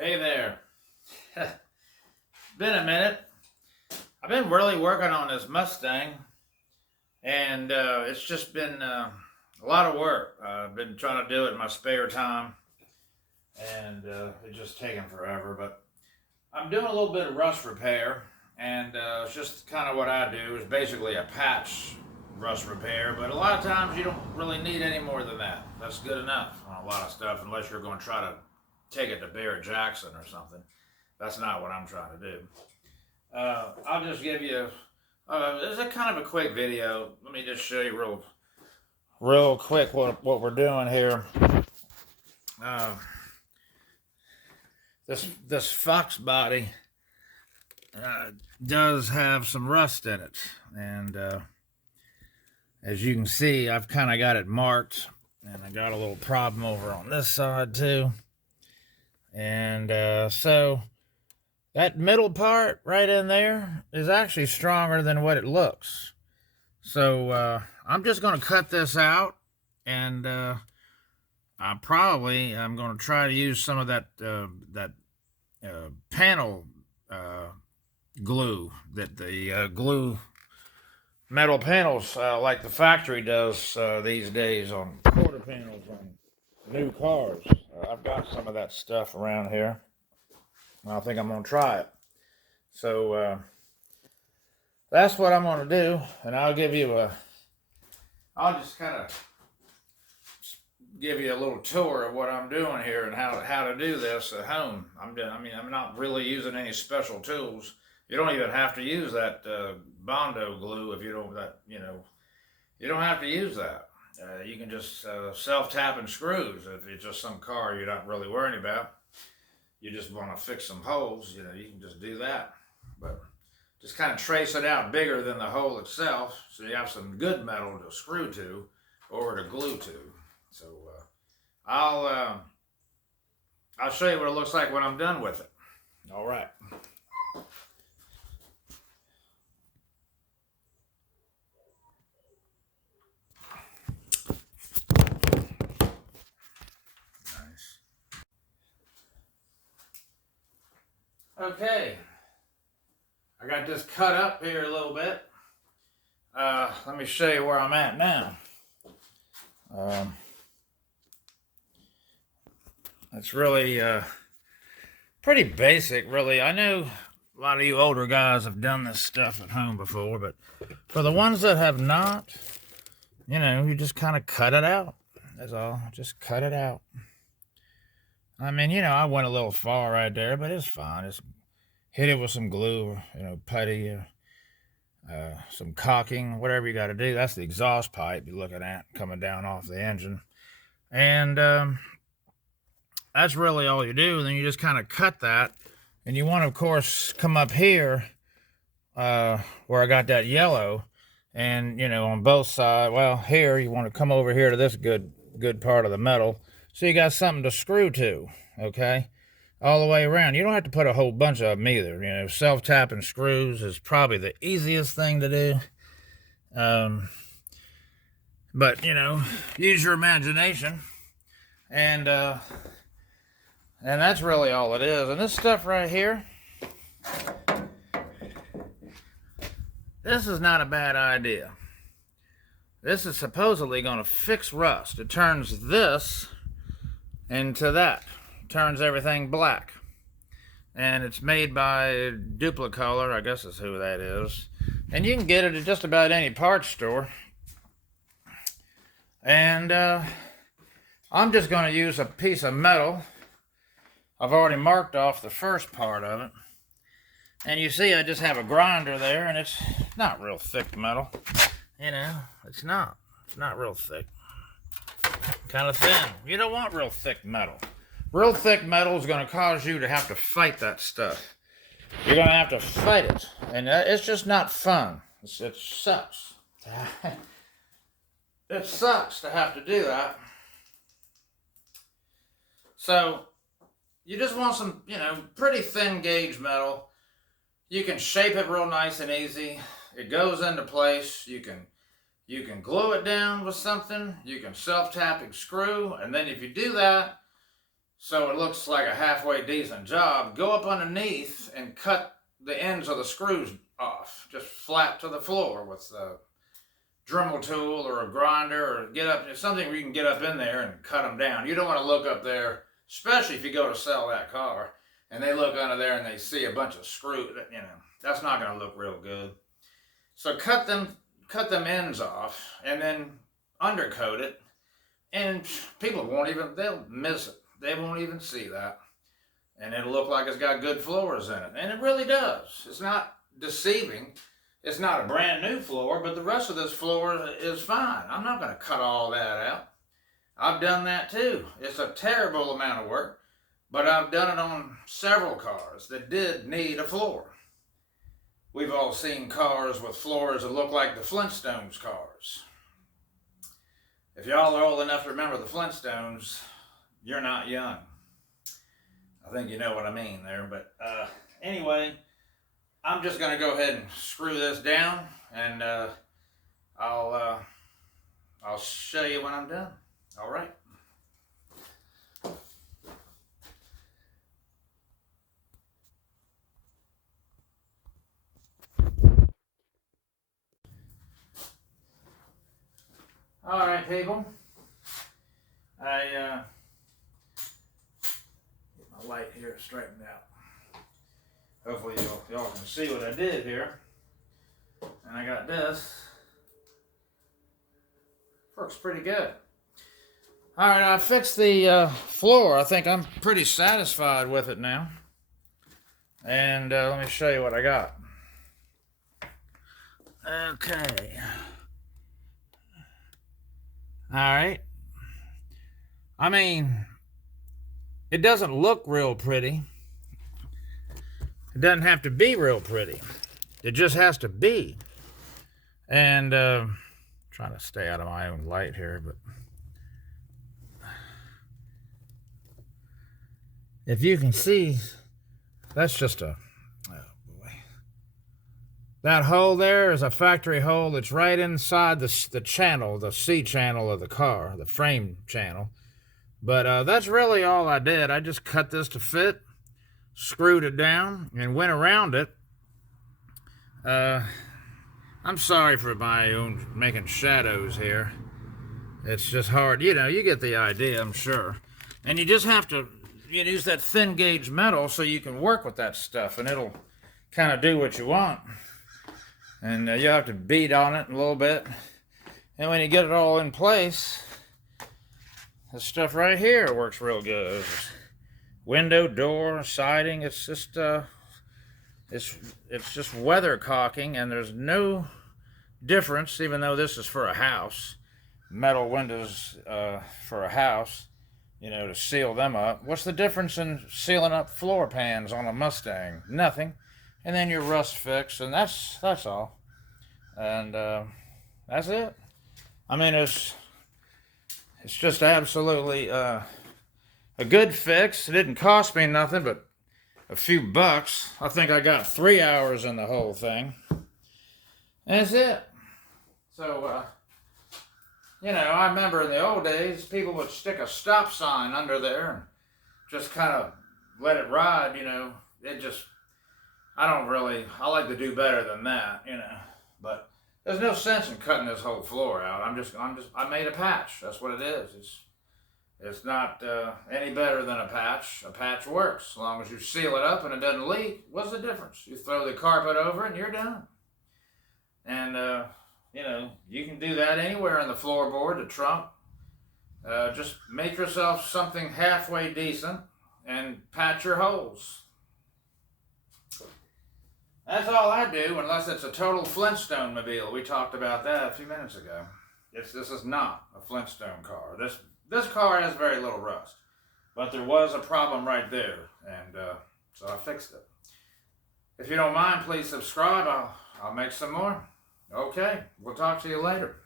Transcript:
Hey there. Been a minute. I've been really working on this Mustang, and it's just been a lot of work. I've been trying to do it in my spare time, and it's just taking forever. But I'm doing a little bit of rust repair, and it's just kind of what I do is basically a patch rust repair. But a lot of times you don't really need any more than that. That's good enough on a lot of stuff, unless you're going to try to take it to Barrett Jackson or something. That's not what I'm trying to do. I'll just give you, this is a kind of a quick video. Let me just show you real quick what we're doing here. This Fox body does have some rust in it, and as you can see, I've kind of got it marked, and I got a little problem over on this side too. And so that middle part right in there is actually stronger than what it looks. So I'm just going to cut this out, and I'm going to try to use some of that panel glue that the glue metal panels like the factory does these days on quarter panels on new cars. I've got some of that stuff around here. I think I'm going to try it. So that's what I'm going to do, and I'll just kind of give you a little tour of what I'm doing here and how to do this at home. I'm not really using any special tools. You don't even have to use that Bondo glue if you don't. You don't have to use that. You can just self-tapping screws if it's just some car you're not really worrying about. You just want to fix some holes, you can just do that. But just kind of trace it out bigger than the hole itself, so you have some good metal to screw to or to glue to. So I'll show you what it looks like when I'm done with it. All right. Okay, I got this cut up here a little bit. Let me show you where I'm at now. It's really pretty basic, really. I know a lot of you older guys have done this stuff at home before, but for the ones that have not, you just kind of cut it out. That's all. Just cut it out. I mean, I went a little far right there, but it's fine. Just hit it with some glue, putty, some caulking, whatever you got to do. That's the exhaust pipe you're looking at coming down off the engine. And that's really all you do. And then you just kind of cut that. And you want to, of course, come up here where I got that yellow. And, on both sides, well, here, you want to come over here to this good part of the metal. So you got something to screw to, okay? All the way around. You don't have to put a whole bunch of them either. Self-tapping screws is probably the easiest thing to do. But, use your imagination. And that's really all it is. And this stuff right here, this is not a bad idea. This is supposedly going to fix rust. It turns this into that. Turns everything black. And it's made by Duplicolor, I guess is who that is. And you can get it at just about any parts store. And I'm just going to use a piece of metal. I've already marked off the first part of it. And you see I just have a grinder there, and it's not real thick metal. It's not real thick. Kind of thin. You don't want real thick metal. Real thick metal is going to cause you to have to fight that stuff. You're going to have to fight it. And it's just not fun. It sucks. It sucks to have to do that. So, you just want some, pretty thin gauge metal. You can shape it real nice and easy. It goes into place. You can glue it down with something. You can self-tapping screw. And then if you do that, so it looks like a halfway decent job. Go up underneath and cut the ends of the screws off. Just flat to the floor with the Dremel tool or a grinder, or get up, something where you can get up in there and cut them down. You don't want to look up there, especially if you go to sell that car and they look under there and they see a bunch of screws. You know, that's not going to look real good. So cut them ends off and then undercoat it, and people won't even, they'll miss it. They won't even see that, and it'll look like it's got good floors in it, and it really does. It's not deceiving. It's not a brand new floor, but the rest of this floor is fine. I'm not going to cut all that out. I've done that too. It's a terrible amount of work, but I've done it on several cars that did need a floor. We've all seen cars with floors that look like the Flintstones cars. If y'all are old enough to remember the Flintstones, you're not young. I think you know what I mean there, but anyway, I'm just going to go ahead and screw this down, and I'll show you when I'm done. All right. All right, people. I get my light here straightened out. Hopefully y'all can see what I did here. And I got this. Works pretty good. All right, I fixed the floor. I think I'm pretty satisfied with it now. And let me show you what I got. Okay. All right. I mean, it doesn't look real pretty. It doesn't have to be real pretty. It just has to be. And trying to stay out of my own light here, but if you can see, that's just a, oh boy. That hole there is a factory hole that's right inside the channel, the C channel of the car, the frame channel. But that's really all I did. I just cut this to fit, screwed it down, and went around it. I'm sorry for my own making shadows here. It's just hard. You know, you get the idea, I'm sure. And you just have to use that thin gauge metal so you can work with that stuff, and it'll kind of do what you want. And you have to beat on it a little bit. And when you get it all in place, this stuff right here works real good. Window, door, siding, it's just weather caulking, and there's no difference, even though this is for a house. Metal windows for a house, you know, to seal them up. What's the difference in sealing up floor pans on a Mustang? Nothing. And then your rust fix, and that's all. And that's it. I mean, it's just absolutely a good fix. It didn't cost me nothing but a few bucks. I think I got 3 hours in the whole thing. And that's it. So, you know, I remember in the old days, people would stick a stop sign under there and just kind of let it ride, you know. It just, I like to do better than that, you know. But there's no sense in cutting this whole floor out. I made a patch. That's what it is. It's not any better than a patch. A patch works. As long as you seal it up and it doesn't leak, what's the difference? You throw the carpet over it and you're done. And, you know, you can do that anywhere in the floorboard, the trunk. Just make yourself something halfway decent and patch your holes. That's all I do, unless it's a total Flintstone mobile. We talked about that a few minutes ago. This is not a Flintstone car. This car has very little rust, but there was a problem right there, and so I fixed it. If you don't mind, please subscribe. I'll make some more. Okay, we'll talk to you later.